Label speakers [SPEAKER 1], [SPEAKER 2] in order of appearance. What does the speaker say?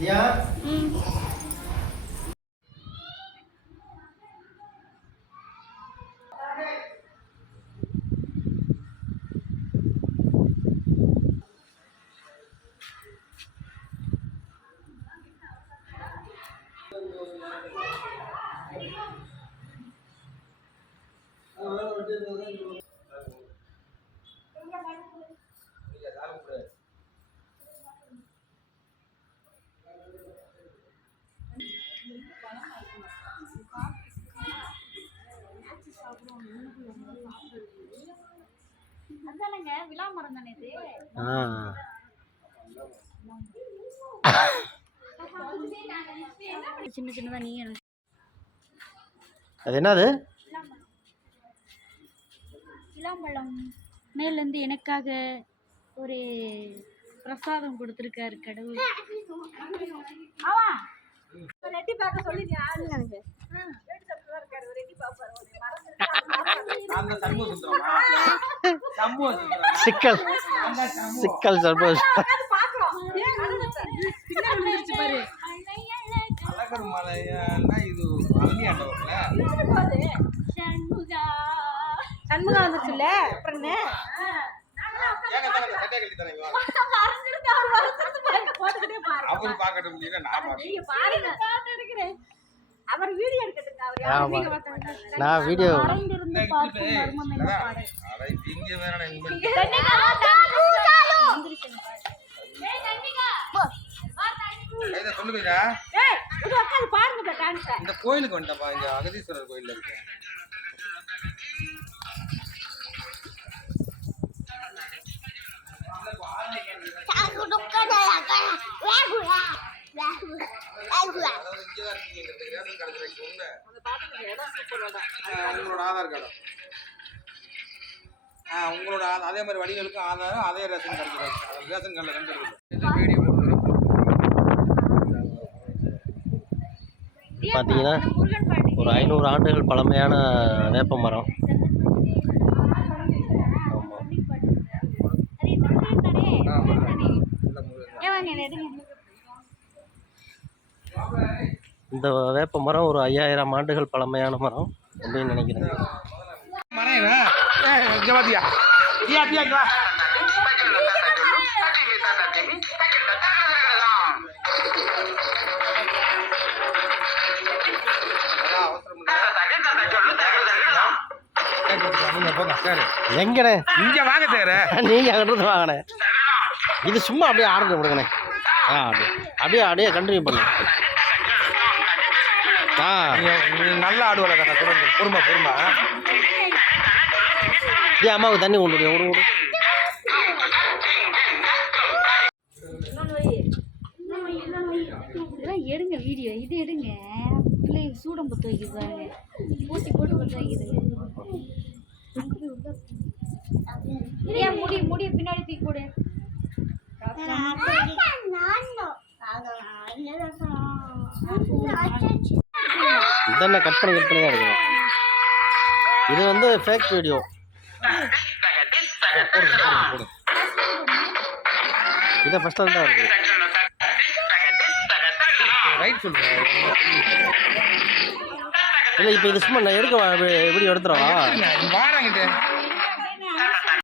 [SPEAKER 1] Ya.
[SPEAKER 2] சின்ன சின்னதா நீ
[SPEAKER 1] அது என்னது?
[SPEAKER 2] இளம்பழம் மேலேருந்து எனக்காக ஒரு பிரசாதம் கொடுத்துருக்காரு கடவுள். ஆமா ரெட்டி பார்க்க சொல்லி ஆளுங்க
[SPEAKER 3] அந்த சண்முக சுந்தரமா சண்முக சுந்தரம்
[SPEAKER 1] சிக்கல். சிக்கல் சப்போஸ்
[SPEAKER 3] அழகர் மலையான்னா இது பழனி ஆண்டவர்ல
[SPEAKER 2] சண்முகா
[SPEAKER 4] சண்முகம் வந்துச்சுல்ல அப்புறம் என்ன?
[SPEAKER 2] அவர் வீடியோ
[SPEAKER 1] நான் வீடியோ
[SPEAKER 2] டான்ஸ்
[SPEAKER 3] இந்த கோயிலுக்கு வந்துட்டப்பா இங்க அகதீஸ்வரர் கோயில்ல இருக்கு. இங்கதான் இருக்கீங்க கார்டு உங்களோட ஆதார் கார்டு. ஆ உங்களோட அதே மாதிரி வடிகளுக்கும் ஆதாரம் அதே ரேஷன் கார்டு கிடைக்கும் ரேஷன் கார்டில் ரெண்டு இருக்கு. வீடியோ
[SPEAKER 1] பார்த்தீங்கன்னா ஒரு ஐநூறு ஆண்டுகள் பழமையான வேப்ப மரம். இந்த வேப்ப மரம் ஒரு ஐயாயிரம் ஆண்டுகள் பழமையான மரம் அப்படின்னு நினைக்கிறேன்.
[SPEAKER 3] மனைவா நீங்க
[SPEAKER 1] எங்கண்ணே
[SPEAKER 3] இங்க வாங்க சேரு
[SPEAKER 1] நீங்க அங்கிட்டு வாங்கண்ணே. இது சும்மா அப்படியே ஆரஞ்சு விடுங்கண்ணே ஆ அப்படியே. அப்படியே அப்படியே கண்டினியூ பண்ணுங்க
[SPEAKER 3] நல்லா ஆடுவல தானே பொறுமை பொறுமை பொறுமை.
[SPEAKER 1] அப்படியே அம்மாவுக்கு தண்ணி கொண்டு விடு விடு.
[SPEAKER 2] எடுங்க வீடியோ. இது எடுங்க. பிள்ளைங்க சூடம் பற்ற வைக்குது பாருங்க. போட்டி போட்டு போய் உட்காரு. இல்லையா முடி முடிய பின்னாடி தூக்கி போடு.
[SPEAKER 1] இதென்ன கட் பண்ணி கட் பண்ணி தான் எடுக்கணும். இது வந்து ஃபேக் வீடியோ
[SPEAKER 3] போடுங்க போடுங்க போடுங்க
[SPEAKER 1] இதை ஃபஸ்ட்டில் தான் இருக்குது
[SPEAKER 3] ரைட் சொல்லுங்க
[SPEAKER 1] இல்லை இப்போ இது சும்மா நான் எடுக்க வீடியோ எடுத்துறவா
[SPEAKER 3] வாராங்கிட்டு